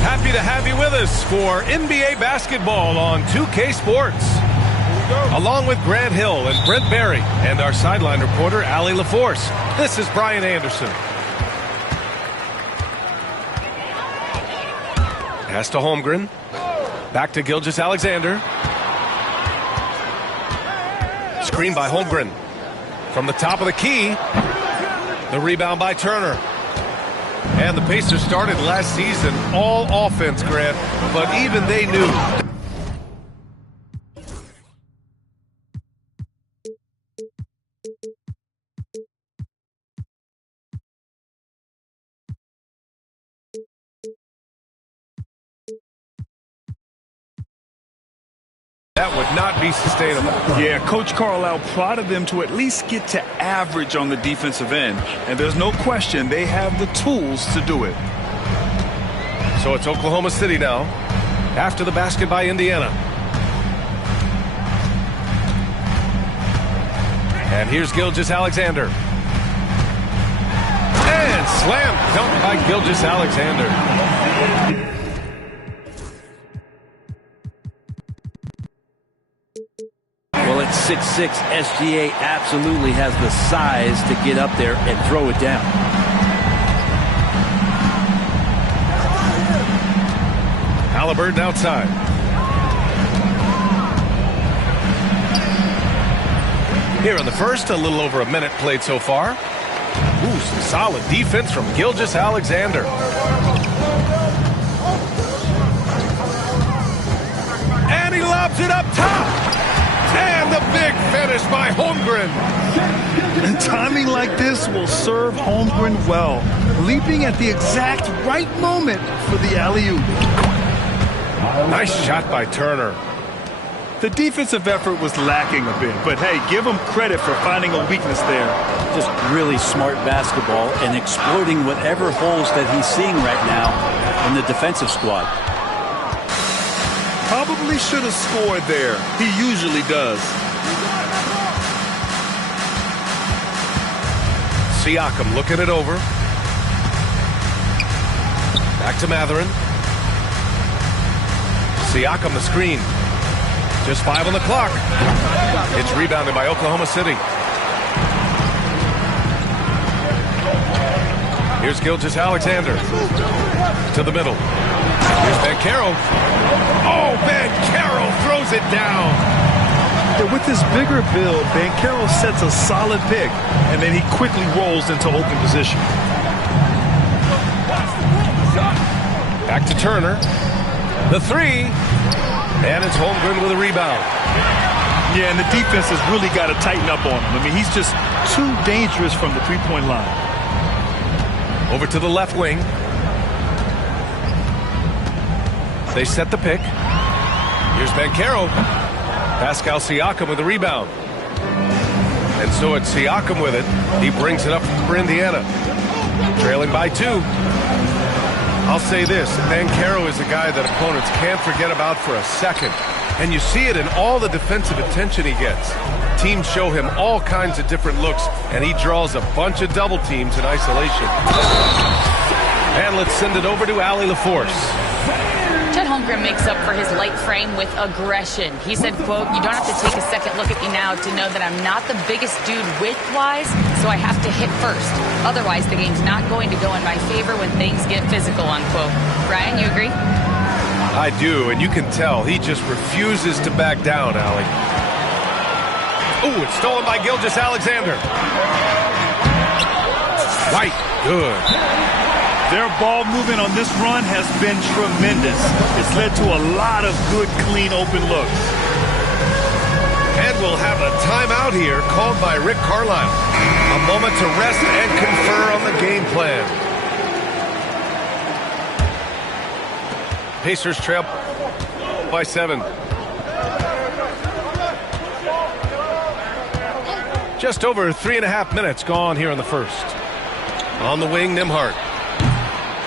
Happy to have you with us for NBA basketball on 2K Sports. Along with Grant Hill and Brent Barry and our sideline reporter, Allie LaForce, this is Brian Anderson. Pass to Holmgren. Back to Gilgeous-Alexander. Screen by Holmgren. From the top of the key. The rebound by Turner. And the Pacers started last season all offense, Grant, but even they knew. That would not be sustainable. Yeah, Coach Carlisle prodded them to at least get to average on the defensive end. And there's no question they have the tools to do it. So it's Oklahoma City now, after the basket by Indiana. And here's Gilgeous-Alexander. And slam dunk by Gilgeous-Alexander. Well, at 6'6", SGA absolutely has the size to get up there and throw it down. Halliburton outside. Here in the first, a little over a minute played so far. Ooh, some solid defense from Gilgeous-Alexander. And he lobs it up top. And the big finish by Holmgren. And timing like this will serve Holmgren well. Leaping at the exact right moment for the alley-oop. Nice shot by Turner. The defensive effort was lacking a bit, but hey, give him credit for finding a weakness there. Just really smart basketball and exploiting whatever holes that he's seeing right now in the defensive squad. Probably should have scored there. He usually does. Siakam looking it over. Back to Mathurin. Siakam the screen. Just 5 on the clock. It's rebounded by Oklahoma City. Here's Gilgeous-Alexander. To the middle. Here's Banchero. Oh, Banchero throws it down. Yeah, with this bigger build, Banchero sets a solid pick, and then he quickly rolls into open position. Back to Turner. The three. And it's Holmgren with a rebound. Yeah, and the defense has really got to tighten up on him. I mean, he's just too dangerous from the three-point line. Over to the left wing. They set the pick. Here's Banchero. Pascal Siakam with the rebound. And so it's Siakam with it. He brings it up for Indiana. Trailing by 2. I'll say this, Banchero is a guy that opponents can't forget about for a second. And you see it in all the defensive attention he gets. Teams show him all kinds of different looks, and he draws a bunch of double teams in isolation. And let's send it over to Allie LaForce. Chet Holmgren makes up for his light frame with aggression. He said, quote, "You don't have to take a second look at me now to know that I'm not the biggest dude width-wise, so I have to hit first. Otherwise, the game's not going to go in my favor when things get physical," unquote. Brian, you agree? I do, and you can tell he just refuses to back down, Allie. Ooh, it's stolen by Gilgeous-Alexander. White, good. Their ball movement on this run has been tremendous. It's led to a lot of good, clean, open looks. And we'll have a timeout here called by Rick Carlisle. A moment to rest and confer on the game plan. Pacers trail by 7. Just over 3.5 minutes gone here in the first. On the wing, Nembhard.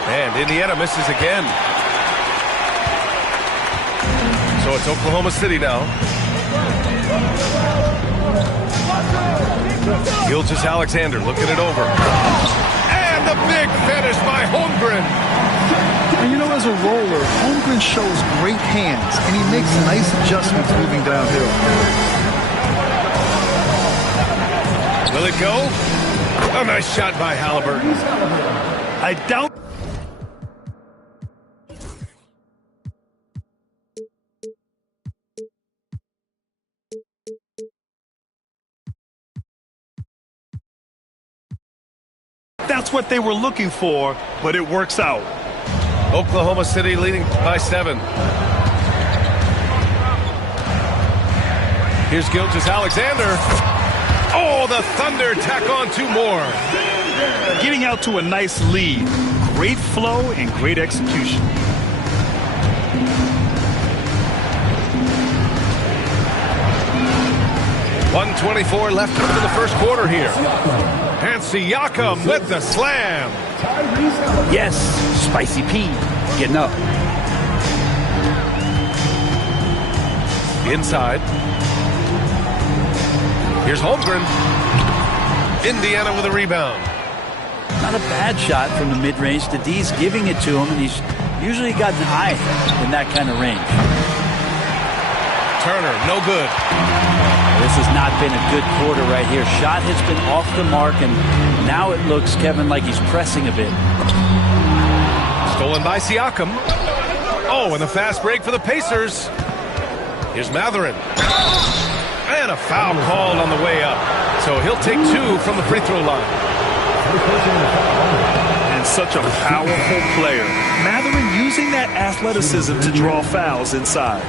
And Indiana misses again. So it's Oklahoma City now. Gilgeous-Alexander looking it over. And the big finish by Holmgren. And you know, as as a roller, Holmgren shows great hands, and he makes nice adjustments moving downhill. Will it go? A nice shot by Halliburton. I doubt. That's what they were looking for, but it works out. Oklahoma City leading by 7. Here's Gilgeous-Alexander. Oh, the Thunder tack on 2 more. Getting out to a nice lead. Great flow and great execution. .124 left in the first quarter here. And Siakam with the slam. Yes, Spicy P getting up. Inside. Here's Holmgren. Indiana with a rebound. Not a bad shot from the mid-range. The D's giving it to him, and he's usually got an eye in that kind of range. Turner, no good. This has not been a good quarter right here. Shot has been off the mark, and now it looks, Kevin, like he's pressing a bit. Stolen by Siakam. Oh, and a fast break for the Pacers. Here's Mathurin. And a foul called on the way up. So he'll take 2 from the free throw line. And such a powerful player. Mathurin using that athleticism to draw fouls inside.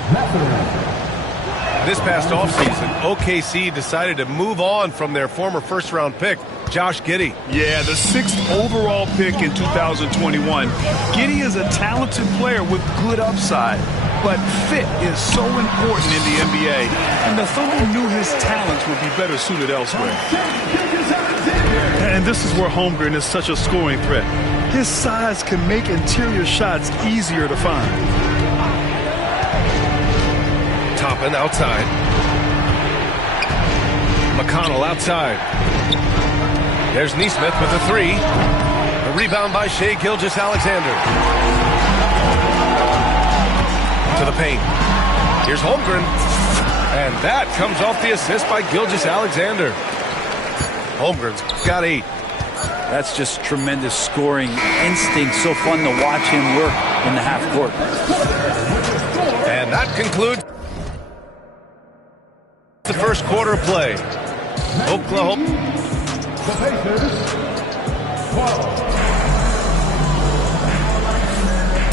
This past offseason, OKC decided to move on from their former first-round pick, Josh Giddey. Yeah, the 6th overall pick in 2021. Giddey is a talented player with good upside, but fit is so important in the NBA, and the Thunder knew his talents would be better suited elsewhere. And this is where Holmgren is such a scoring threat. His size can make interior shots easier to find. Toppin outside. McConnell outside. There's Nesmith with the 3. A rebound by Shai Gilgeous-Alexander. To the paint. Here's Holmgren. And that comes off the assist by Gilgeous-Alexander. Holmgren's got 8. That's just tremendous scoring instinct. So fun to watch him work in the half court. And that concludes the first quarter of play. Oklahoma.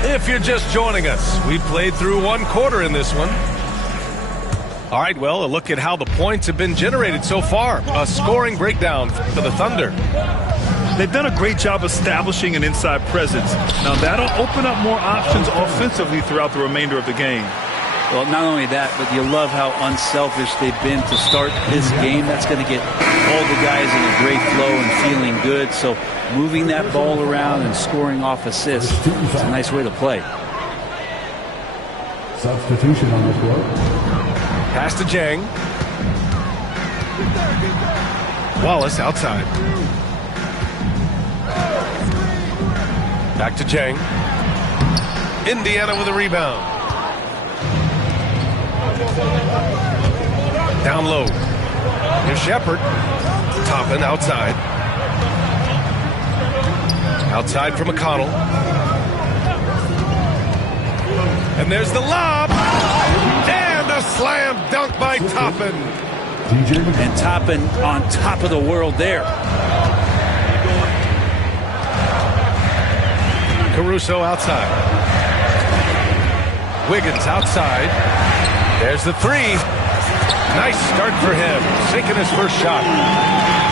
If you're just joining us, we played through 1 quarter in this one. All right, well, a look at how the points have been generated so far. A scoring breakdown for the Thunder. They've done a great job establishing an inside presence. Now that'll open up more options offensively throughout the remainder of the game. Well, not only that, but you love how unselfish they've been to start this game. That's going to get all the guys in a great flow and feeling good. So moving that ball around and scoring off assists is a nice way to play. Substitution on the floor. Pass to Jang. Wallace outside. Back to Jang. Indiana with a rebound. Down low. Here's Shepard. Toppin outside. Outside for McConnell. And there's the lob. And a slam dunk by Toppin. And Toppin on top of the world there. Caruso outside. Wiggins outside. There's the 3. Nice start for him. Sinking his first shot.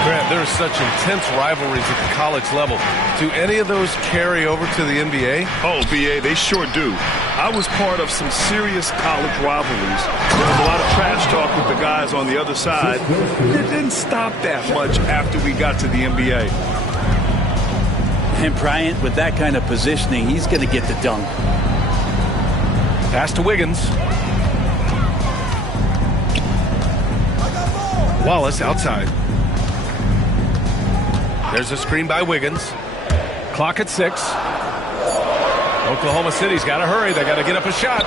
Grant, there are such intense rivalries at the college level. Do any of those carry over to the NBA? Oh, BA, they sure do. I was part of some serious college rivalries. There was a lot of trash talk with the guys on the other side. It didn't stop that much after we got to the NBA. And Bryant, with that kind of positioning, he's going to get the dunk. Pass to Wiggins. Wallace outside. There's a screen by Wiggins. Clock at 6. Oklahoma City's got to hurry. They got to get up a shot.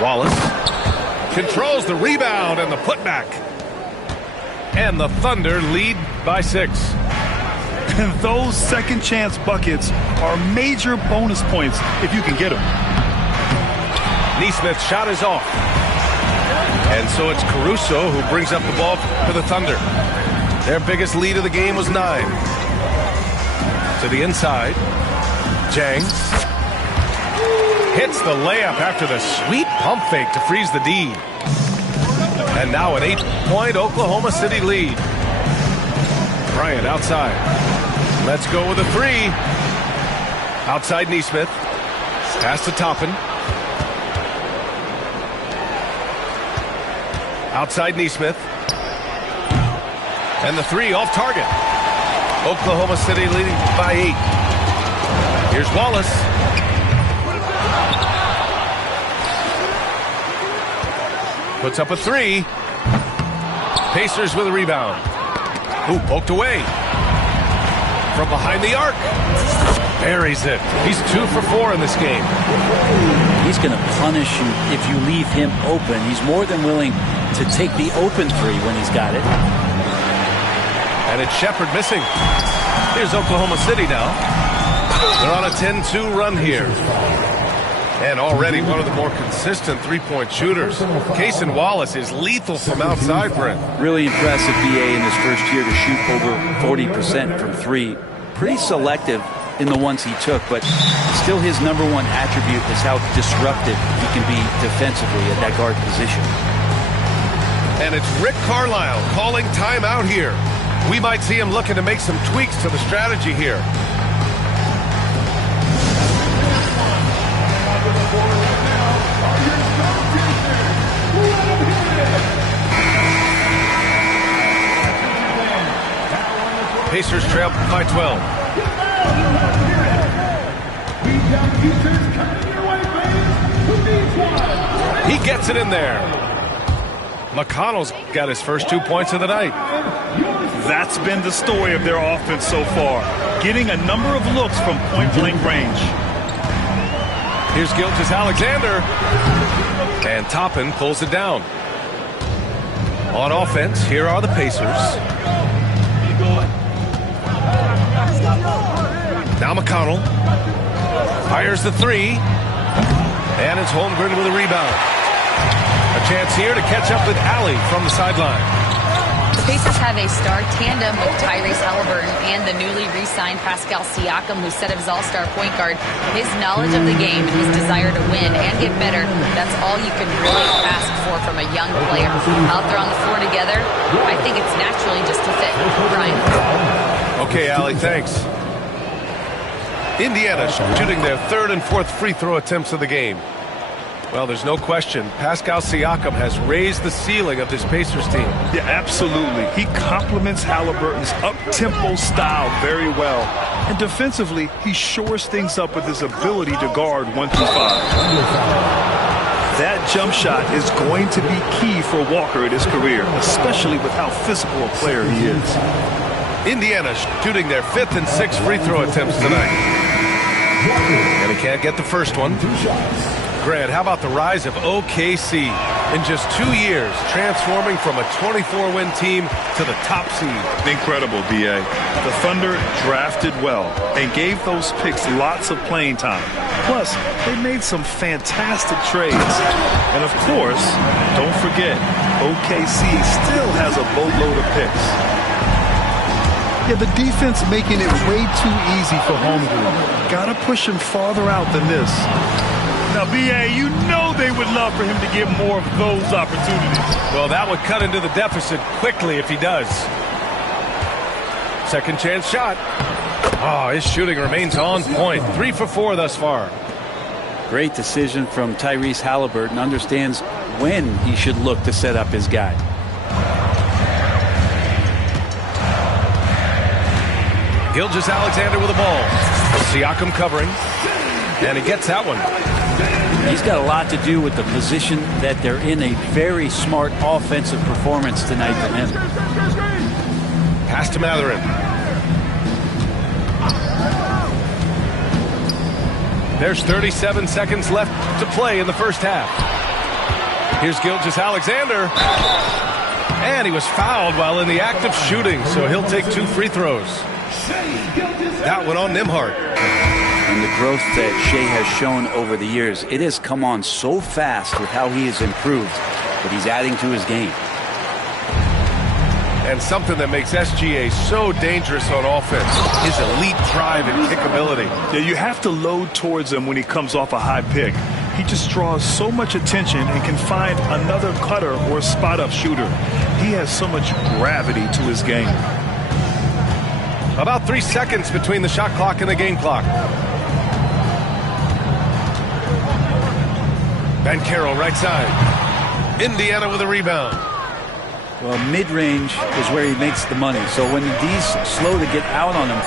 Wallace controls the rebound and the putback. And the Thunder lead by 6. And those second chance buckets are major bonus points if you can get them. Nesmith's shot is off. And so it's Caruso who brings up the ball for the Thunder. Their biggest lead of the game was 9. To the inside. Jang hits the layup after the sweet pump fake to freeze the D. And now an 8-point Oklahoma City lead. Bryant outside. Let's go with a 3. Outside Nesmith. Pass to Toppin. Outside Nesmith. And the 3 off target. Oklahoma City leading by 8. Here's Wallace. Puts up a 3. Pacers with a rebound. Ooh, poked away. From behind the arc. Buries it. He's 2 for 4 in this game. He's going to punish you if you leave him open. He's more than willing to take the open 3 when he's got it. And it's Shepherd missing. Here's Oklahoma City now. They're on a 10-2 run here. And already one of the more consistent three-point shooters. Cason Wallace is lethal from outside, Brent. Really impressive BA in his first year to shoot over 40% from 3. Pretty selective in the ones he took, but still his number one attribute is how disruptive he can be defensively at that guard position. And it's Rick Carlisle calling timeout here. We might see him looking to make some tweaks to the strategy here. Pacers trail by 12. He gets it in there. McConnell's got his first 2 points of the night. That's been the story of their offense so far. Getting a number of looks from point-blank range. Here's Gilgeous-Alexander. And Toppin pulls it down. On offense, here are the Pacers. Now McConnell fires the 3. And it's Holmgren with a rebound. A chance here to catch up with Allie from the sideline. The Pacers have a star tandem with Tyrese Halliburton and the newly re-signed Pascal Siakam, who's set of his all-star point guard. His knowledge of the game and his desire to win and get better, that's all you can really ask for from a young player. Out there on the floor together, I think it's naturally just a fit. Brian. Okay, Allie, thanks. Indiana shooting their 3rd and 4th free throw attempts of the game. Well, there's no question. Pascal Siakam has raised the ceiling of this Pacers team. Yeah, absolutely. He complements Halliburton's up-tempo style very well. And defensively, he shores things up with his ability to guard 1 through 5. That jump shot is going to be key for Walker in his career, especially with how physical a player he is. Indiana shooting their 5th and 6th free throw attempts tonight. And he can't get the first one. Grant, how about the rise of OKC in just 2 years, transforming from a 24-win team to the top seed? Incredible, B.A. The Thunder drafted well and gave those picks lots of playing time. Plus, they made some fantastic trades. And of course, don't forget, OKC still has a boatload of picks. Yeah, the defense making it way too easy for Holmgren. Gotta push him farther out than this. Now, B.A., you know they would love for him to get more of those opportunities. Well, that would cut into the deficit quickly if he does. Second chance shot. Oh, his shooting remains on point. 3 for 4 thus far. Great decision from Tyrese Halliburton. Understands when he should look to set up his guy. Gilgeous-Alexander with the ball. Siakam covering. And he gets that one. He's got a lot to do with the position that they're in. A very smart offensive performance tonight from him. Pass to Mathurin. There's 37 seconds left to play in the first half. Here's Gilgeous-Alexander. And he was fouled while in the act of shooting, so he'll take 2 free throws. That one on Nembhard. And the growth that Shea has shown over the years, it has come on so fast with how he has improved, but he's adding to his game. And something that makes SGA so dangerous on offense, his elite drive and kick ability. Yeah, you have to load towards him when he comes off a high pick. He just draws so much attention and can find another cutter or spot-up shooter. He has so much gravity to his game. About 3 seconds between the shot clock and the game clock. Banchero right side. Indiana with a rebound. Well, mid-range is where he makes the money. So when the D's slow to get out on him,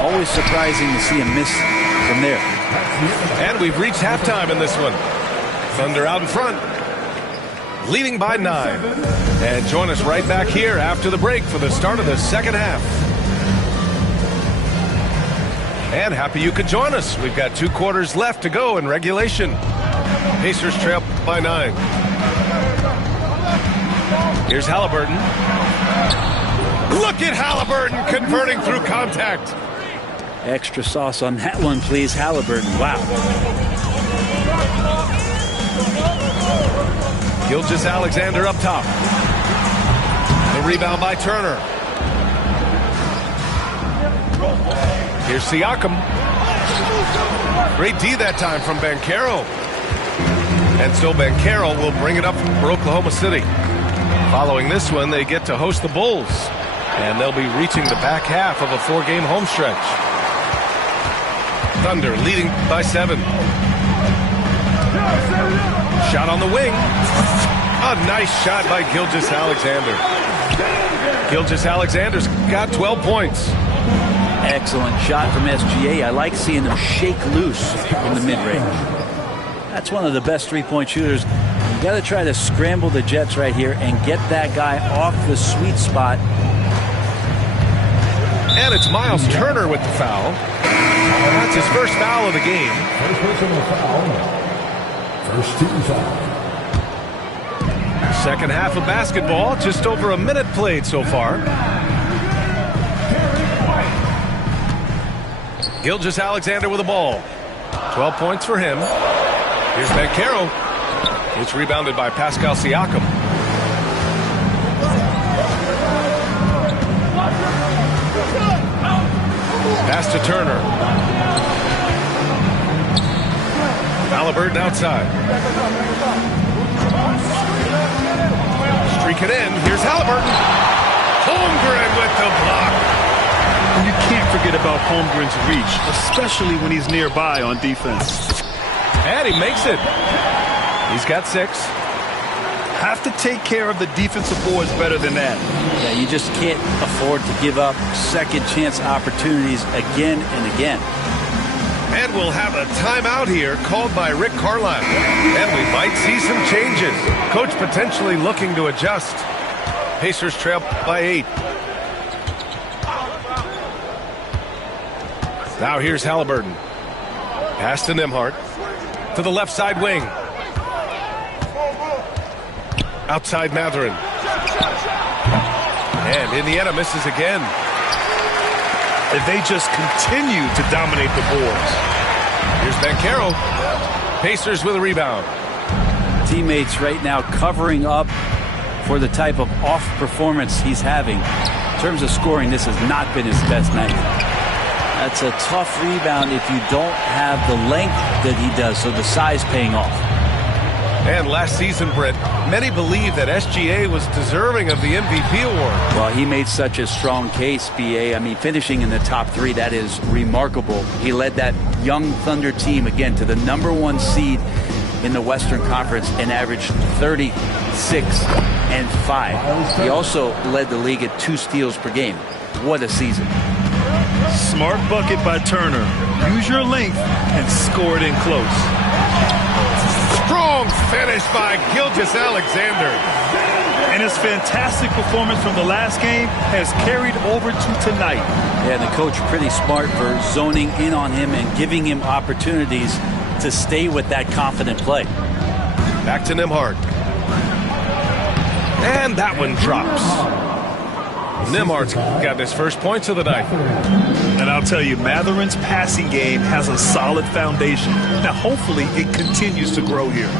always surprising to see him miss from there. And we've reached halftime in this one. Thunder out in front, leading by 9. And join us right back here after the break for the start of the second half. And happy you could join us. We've got 2 quarters left to go in regulation. Pacers trail by 9. Here's Halliburton. Look at Halliburton converting through contact. Extra sauce on that one, please, Halliburton. Wow. Gilgeous-Alexander up top. The rebound by Turner. Here's Siakam. Great D that time from Banchero. And so Banchero will bring it up for Oklahoma City. Following this one, they get to host the Bulls. And they'll be reaching the back half of a 4-game home stretch. Thunder leading by 7. Shot on the wing. A nice shot by Gilgeous-Alexander. Gilgeous-Alexander's got 12 points. Excellent shot from SGA. I like seeing them shake loose in the mid-range. That's one of the best three-point shooters. You got to try to scramble the Jets right here and get that guy off the sweet spot. And it's Miles Turner with the foul. That's his first foul of the game. First personal foul. First team foul. Second half of basketball, just over a minute played so far. Gilgeous-Alexander with the ball. 12 points for him. Here's Banchero. It's rebounded by Pascal Siakam. Pass to Turner. Halliburton outside. Streak it in. Here's Halliburton. Holmgren with the block. And you can't forget about Holmgren's reach, especially when he's nearby on defense. And he makes it. He's got 6. Have to take care of the defensive boards better than that. Yeah, you just can't afford to give up second chance opportunities again and again. And we'll have a timeout here called by Rick Carlisle. And we might see some changes. Coach potentially looking to adjust. Pacers trail by 8. Now here's Halliburton. Pass to Nembhard. To the left side wing. Outside Mathurin. And Indiana misses again. And they just continue to dominate the boards. Here's Banchero. Pacers with a rebound. Teammates right now covering up for the type of off performance he's having. In terms of scoring, this has not been his best night. That's a tough rebound if you don't have the length that he does, so the size paying off. And last season, Britt, many believe that SGA was deserving of the MVP award. Well, he made such a strong case, B.A. I mean, finishing in the top 3, that is remarkable. He led that young Thunder team, again, to the #1 seed in the Western Conference and averaged 36-5. He also led the league at 2 steals per game. What a season. Smart bucket by Turner. Use your length and score it in close. Strong finish by Gilgeous-Alexander. And his fantastic performance from the last game has carried over to tonight. Yeah, the coach pretty smart for zoning in on him and giving him opportunities to stay with that confident play. Back to Nembhard. And that one drops. Nembhard's got his first points of the night. And I'll tell you, Matherin's passing game has a solid foundation. Now, hopefully, it continues to grow here.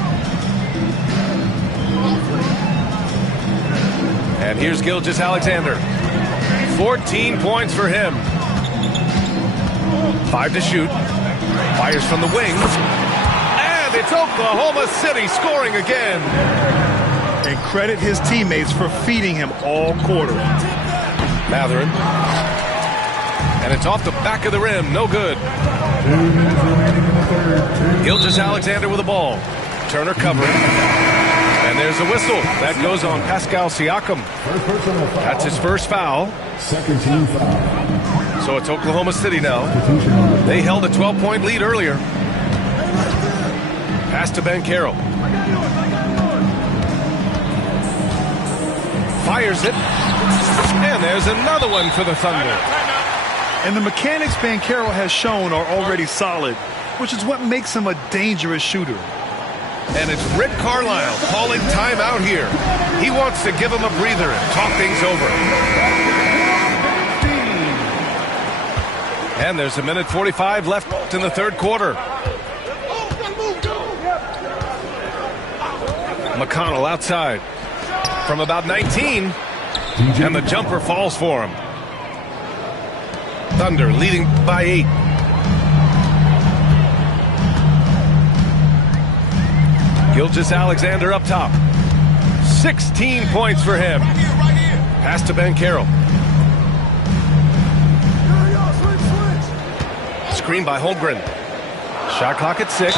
And here's Gilgeous-Alexander. 14 points for him. 5 to shoot. Fires from the wing. And it's Oklahoma City scoring again. And credit his teammates for feeding him all quarter. Mathurin. And it's off the back of the rim. No good. Gilgeous-Alexander with the ball. Turner covering. And there's a whistle. That goes on Pascal Siakam. That's his first foul. Second team foul. So it's Oklahoma City now. They held a 12-point lead earlier. Pass to Banchero. Fires it. And there's another one for the Thunder. And the mechanics Banchero has shown are already solid, which is what makes him a dangerous shooter. And it's Rick Carlisle calling timeout here. He wants to give him a breather and talk things over. And there's 1:45 left in the third quarter. McConnell outside from about 19. And the jumper falls for him. Thunder leading by 8. Gilgeous-Alexander up top. 16 points for him. Pass to Banchero. Screen by Holmgren. Shot clock at 6.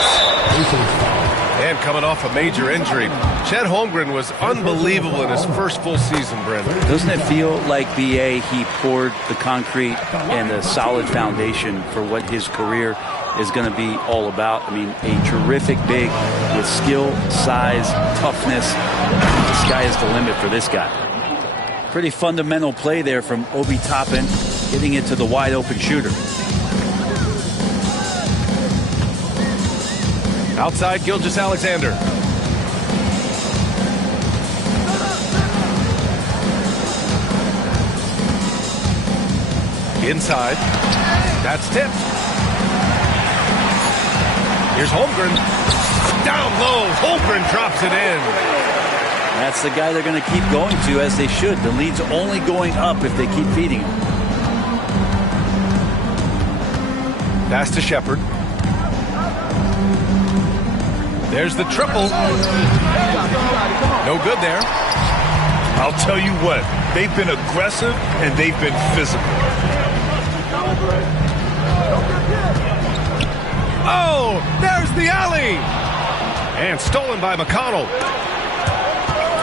And coming off a major injury, Chet Holmgren was unbelievable in his first full season, Brent. Doesn't it feel like, B.A., he poured the concrete and the solid foundation for what his career is going to be all about? I mean, a terrific big with skill, size, toughness. The sky is the limit for this guy. Pretty fundamental play there from Obi Toppin, getting it to the wide open shooter. Outside, Gilgeous-Alexander. Inside. That's tipped. Here's Holmgren. Down low. Holmgren drops it in. That's the guy they're going to keep going to, as they should. The lead's only going up if they keep feeding him. Pass to Shepard. There's the triple. No good there. I'll tell you what, they've been aggressive and they've been physical. Oh, there's the alley. And stolen by McConnell.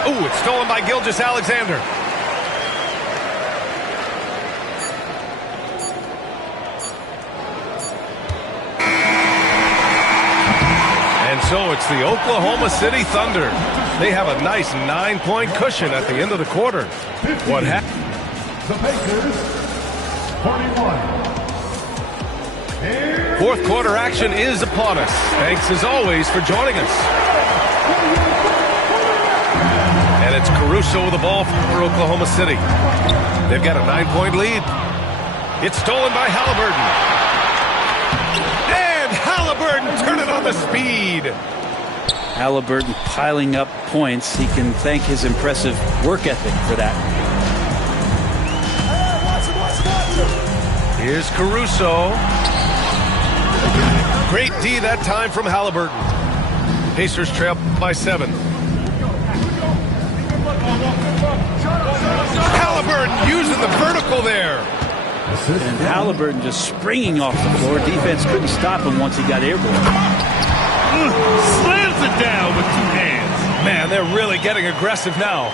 Ooh, it's stolen by Gilgeous-Alexander. And so it's the Oklahoma City Thunder. They have a nice 9-point cushion at the end of the quarter. What happened? The Lakers, 41. Fourth quarter action is upon us. Thanks as always for joining us. And it's Caruso with the ball for Oklahoma City. They've got a 9-point lead. It's stolen by Halliburton. Halliburton turning on the speed. Halliburton piling up points. He can thank his impressive work ethic for that. Here's Caruso. Great D that time from Halliburton. Pacers trail by 7. Halliburton using the vertical there. And Halliburton just springing off the floor. Defense couldn't stop him once he got airborne. Slams it down with 2 hands. Man, they're really getting aggressive now.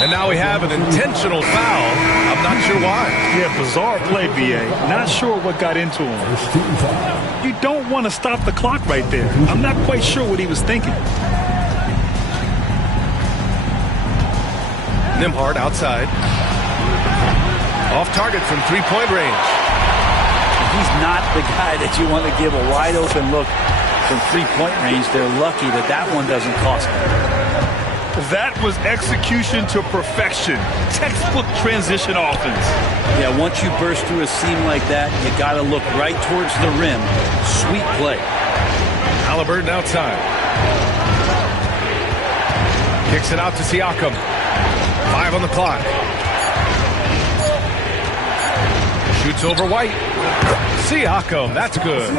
And now we have an intentional foul. I'm not sure why. Yeah, bizarre play, B.A. Not sure what got into him. You don't want to stop the clock right there. I'm not quite sure what he was thinking. Nembhard outside. Off target from three-point range. He's not the guy that you want to give a wide-open look from three-point range. They're lucky that that one doesn't cost them. That was execution to perfection. Textbook transition offense. Yeah, once you burst through a seam like that, you got to look right towards the rim. Sweet play. Haliburton outside. Kicks it out to Siakam. 5 on the clock. Shoots over White. Siakam, that's good.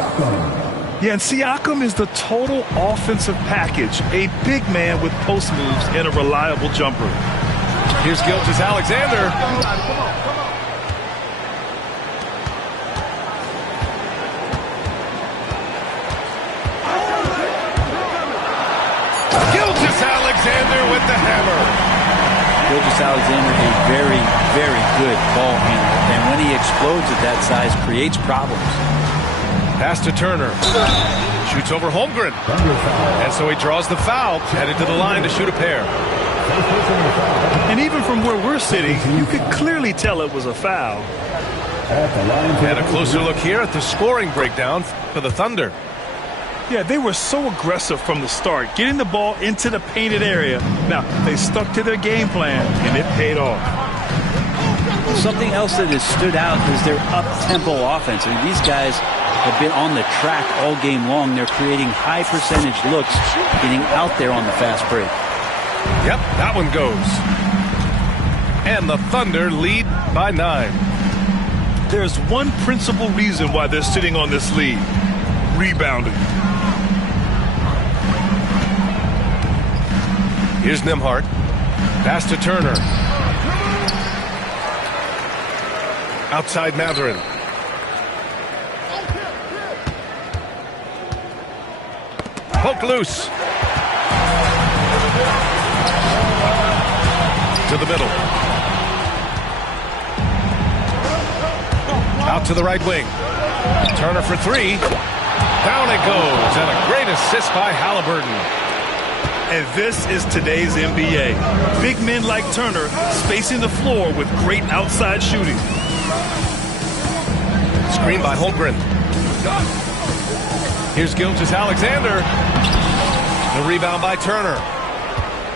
Yeah, and Siakam is the total offensive package. A big man with post moves and a reliable jumper. Here's Gilgeous-Alexander. Gilgeous-Alexander with the hammer. Gilgeous-Alexander, a very, very good ball handler. And when he explodes at that size, creates problems. Pass to Turner. Shoots over Holmgren. And so he draws the foul, headed to the line to shoot a pair. And even from where we're sitting, you could clearly tell it was a foul. And a closer look here at the scoring breakdown for the Thunder. Yeah, they were so aggressive from the start, getting the ball into the painted area. Now, they stuck to their game plan, and it paid off. Something else that has stood out is their up-tempo offense. I mean, these guys have been on the track all game long. They're creating high percentage looks, getting out there on the fast break. Yep, that one goes. And the Thunder lead by 9. There's one principal reason why they're sitting on this lead. Rebounding. Here's Nembhard. Pass to Turner. Outside Mathurin. Poke loose. To the middle. Out to the right wing. Turner for 3. Down it goes. And a great assist by Haliburton. And this is today's NBA. Big men like Turner spacing the floor with great outside shooting. Screen by Holmgren. Here's Gilgeous-Alexander. The rebound by Turner.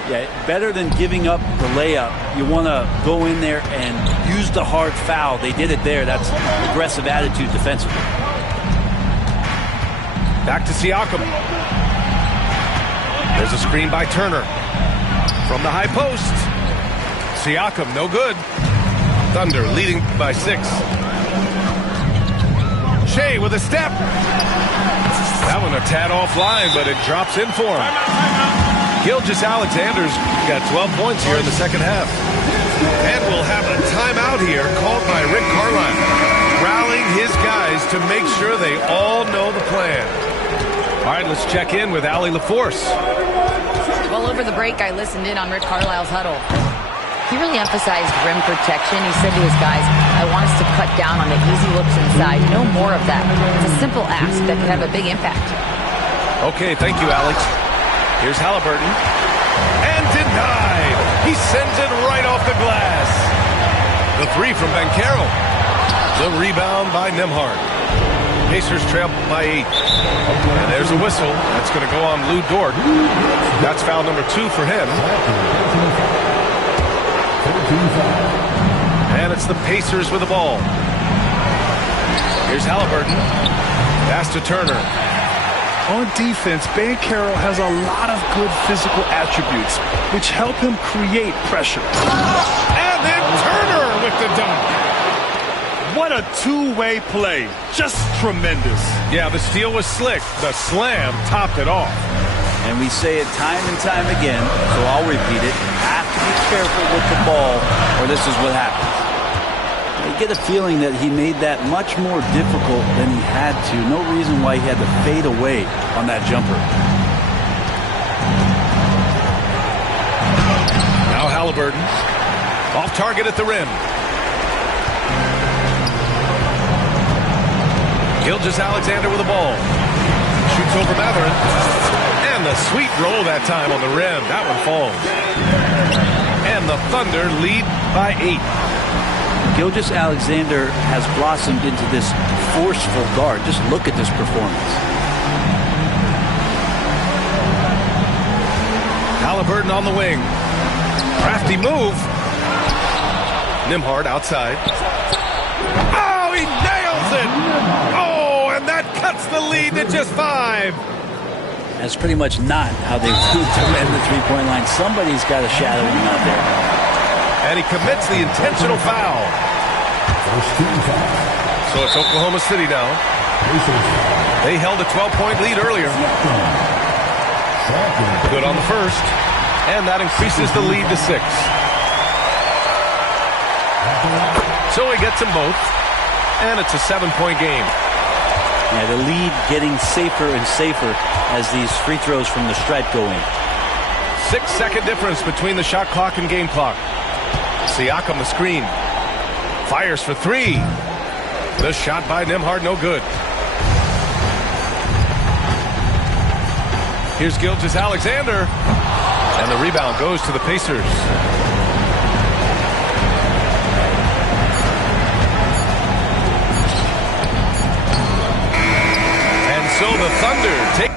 Yeah, better than giving up the layup. You want to go in there and use the hard foul. They did it there. That's aggressive attitude defensively. Back to Siakam. There's a screen by Turner. From the high post. Siakam, no good. Thunder leading by 6. Shea with a step. That one a tad offline, but it drops in for him. Gilgeous-Alexander's got 12 points here in the second half. And we'll have a timeout here called by Rick Carlisle, rallying his guys to make sure they all know the plan. All right, let's check in with Allie LaForce. Well, over the break, I listened in on Rick Carlisle's huddle. He really emphasized rim protection. He said to his guys, I want us to cut down on the easy looks inside. No more of that. It's a simple ask that can have a big impact. Okay, thank you, Alex. Here's Haliburton. And denied. He sends it right off the glass. The 3 from Banchero. The rebound by Nembhard. Pacers trail by 8. And there's a whistle. That's going to go on Lou Dort. That's foul number 2 for him. And it's the Pacers with the ball. Here's Haliburton. Pass to Turner. On defense, Banchero has a lot of good physical attributes, which help him create pressure. And then Turner with the dunk. What a two-way play. Just tremendous. Yeah, the steal was slick. The slam topped it off. And we say it time and time again, so I'll repeat it. You have to be careful with the ball, or this is what happens. I get a feeling that he made that much more difficult than he had to. No reason why he had to fade away on that jumper. Now Haliburton. Off target at the rim. Gilgeous-Alexander with the ball. Shoots over Mathurin. And the sweet roll that time on the rim. That one falls. And the the Thunder lead by 8. Gilgeous-Alexander has blossomed into this forceful guard. Just look at this performance. Halliburton on the wing. Crafty move. Nembhard outside. Oh, he nails it! Oh, and that cuts the lead to just 5. That's pretty much not how they move to end the three-point line. Somebody's got to shadow him out there. And he commits the intentional foul. First team foul. So it's Oklahoma City now. They held a 12-point lead earlier. Good on the first. And that increases the lead to 6. So he gets them both. And it's a 7-point game. Yeah, the lead getting safer and safer as these free throws from the stripe go in. 6-second difference between the shot clock and game clock. Siakam the screen. Fires for 3. The shot by Nembhard, no good. Here's Gilgeous-Alexander. And the rebound goes to the Pacers. And so the Thunder take...